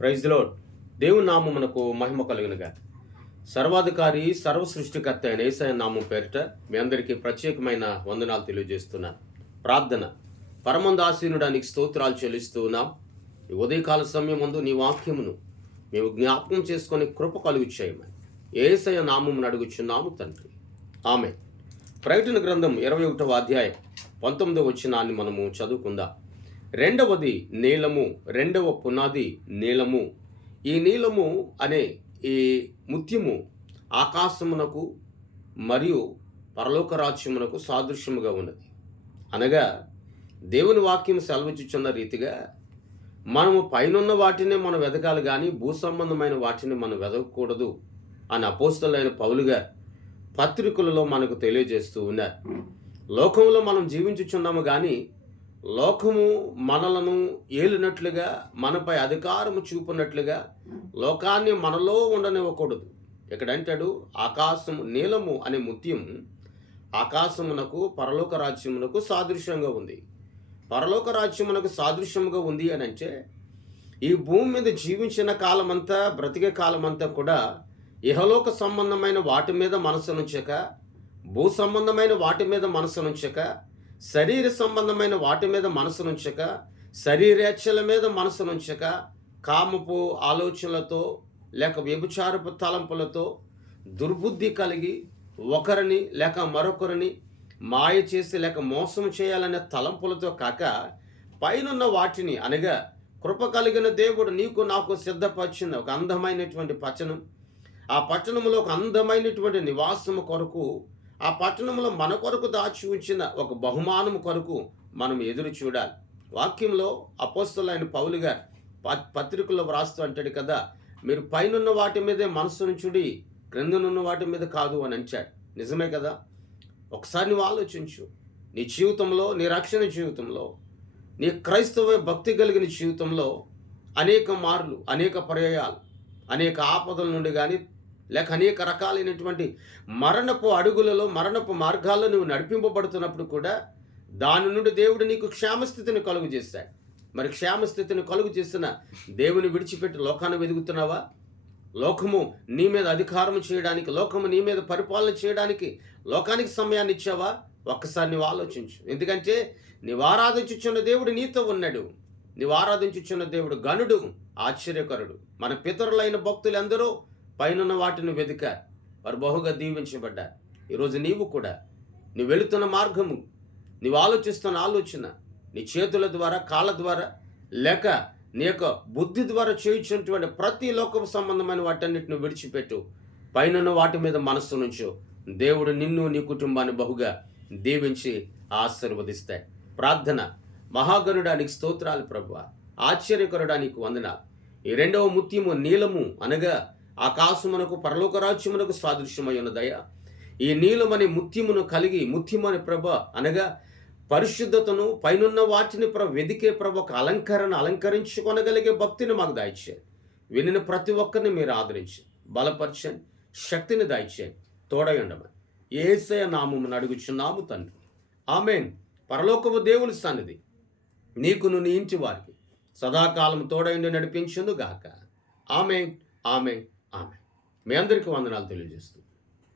Praise the lord. దేవుని నామమునకు మహిమ కలుగునుగా. సర్వాధికారి సర్వ సృష్టికర్త అయిన యేసయ్య నామం పేరిట మీ అందరికీ ప్రత్యేకమైన వందనాలు తెలియజేస్తున్నాను. ప్రార్థన. పరమందాసీనుడానికి స్తోత్రాలు చెల్లిస్తూ ఉన్నాం. ఈ ఉదయకాల సమయం ముందు నీ వాక్యమును మేము జ్ఞాపకం చేసుకొని కృప కలుగు చేయమని యేసయ్య నామమును అడుగుచున్నాము తండ్రి. ఆమె ప్రకటన గ్రంథం 21వ అధ్యాయం 19వ వచనాన్ని మనము చదువుకుందాం. రెండవది నీలము, రెండవ పునాది నీలము. ఈ నీలము అనే ఈ ముత్యము ఆకాశమునకు మరియు పరలోక రాజ్యమునకు సాదృశ్యముగా ఉన్నది. అనగా దేవుని వాక్యం సెలవిచ్చుచున్న రీతిగా మనము పైనున్న వాటిని మనం వెతకాలి కానీ భూ సంబంధమైన వాటిని మనం వెతకకూడదు అని అపోస్తలుడైన పౌలు గారు పత్రికలలో మనకు తెలియజేస్తూ ఉన్నారు. లోకంలో మనం జీవించుచున్నాము కానీ లోకము మనలను ఏలినట్లుగా, మనపై అధికారము చూపునట్లుగా లోకాన్ని మనలో ఉండనివ్వకూడదు. ఇక్కడంటాడు ఆకాశము నీలము అనే ముత్యం ఆకాశమునకు పరలోక రాజ్యమునకు సాదృశ్యంగా ఉంది. పరలోక రాజ్యమునకు సాదృశ్యంగా ఉంది అని అంటే ఈ భూమి మీద జీవించిన కాలమంతా, బ్రతికే కాలమంతా కూడా ఇహలోక సంబంధమైన వాటి మీద మనసునుంచక, భూ సంబంధమైన వాటి మీద మనసునుంచక, శరీర సంబంధమైన వాటి మీద మనసునుంచక, శరీరేచ్ఛల మీద మనసునుంచక, కామపు ఆలోచనలతో లేక వ్యభిచారపు తలంపులతో దుర్బుద్ధి కలిగి ఒకరిని లేక మరొకరిని మాయ చేసి లేక మోసం చేయాలనే తలంపులతో కాక పైనున్న వాటిని అనగా కృప కలిగిన దేవుడు నీకు నాకు సిద్ధపరిచిన ఒక అందమైనటువంటి పట్టణం, ఆ పట్టణంలో ఒక అందమైనటువంటి నివాసము కొరకు, ఆ పట్టణంలో మన కొరకు దాచి ఉంచిన ఒక బహుమానం కొరకు మనం ఎదురు చూడాలి. వాక్యంలో అపోస్తలుడైన పౌలు గారు పత్రికల్లో వ్రాస్తూ అంటాడు కదా, మీరు పైనున్న వాటి మీదే మనస్సును చూడి క్రిందనున్న వాటి మీద కాదు అని అంటాడు. నిజమే కదా. ఒకసారి నువ్వు ఆలోచించు. నీ జీవితంలో, నీ రక్షణ జీవితంలో, నీ క్రైస్తవ భక్తి కలిగిన జీవితంలో అనేక మార్లు, అనేక పర్యాయాలు, అనేక ఆపదల నుండి కానీ లేక అనేక రకాలైనటువంటి మరణపు అడుగులలో, మరణపు మార్గాల్లో నువ్వు నడిపింపబడుతున్నప్పుడు కూడా దాని నుండి దేవుడు నీకు క్షేమస్థితిని కలుగు చేశాడు. మరి క్షేమస్థితిని కలుగు చేసిన దేవుని విడిచిపెట్టి లోకాన్ని వెతుకుతున్నావా? లోకము నీ మీద అధికారం చేయడానికి, లోకము నీ మీద పరిపాలన చేయడానికి లోకానికి సమయాన్ని ఇచ్చావా? ఒక్కసారి నీవు ఆలోచించు. ఎందుకంటే నీవు ఆరాధించుచున్న దేవుడు నీతో ఉన్నాడు. నీవు ఆరాధించుచున్న దేవుడు గనుడు, ఆశ్చర్యకరుడు. మన పితరులైన భక్తులు ఎందరో పైనున్న వాటిని వెతికారు, వారు బహుగా దీవించబడ్డారు. ఈరోజు నీవు కూడా నువ్వు వెళుతున్న మార్గము, నీవు ఆలోచిస్తున్న ఆలోచన, నీ చేతుల ద్వారా, కాళ్ళ ద్వారా లేక నీ యొక్క బుద్ధి ద్వారా చేయించినటువంటి ప్రతి లోకపు సంబంధమైన వాటన్నిటిని విడిచిపెట్టు. పైనున్న వాటి మీద మనస్సు నుంచో దేవుడు నిన్ను, నీ కుటుంబాన్ని బహుగా దీవించి ఆశీర్వదిస్తాయి. ప్రార్థన. మహాగణుడానికి స్తోత్రాలు ప్రభువా, ఆశ్చర్యకరుడానికి వందనాలు. ఈ రెండవ ముత్యము నీలము అనగా ఆకాశమునకు పరలోక రాజ్యమునకు సాదృశ్యమై ఉన్నదయ్యా. ఈ నీలమనే ముత్యమును కలిగి, ముత్యమని ప్రభ అనగా పరిశుద్ధతను, పైనున్న వాటిని వెదికే ఒక అలంకరించుకొనగలిగే భక్తిని మాకు దయచేయండి. వినిన ప్రతి ఒక్కరిని మీరు ఆదరించి బలపరచండి, శక్తిని దయచేయండి, తోడై ఉండమని యేసయ్య నామమున అడుగుచున్నాము తండ్రి. ఆమేన్. పరలోకము దేవుని సన్నిధి నీకును నీ ఇంటి వారికి సదాకాలం తోడైండి నడిపించును గాక. ఆమేన్, ఆమేన్, ఆమేన్. మీ అందరికీ వందనాలు తెలియజేస్తూ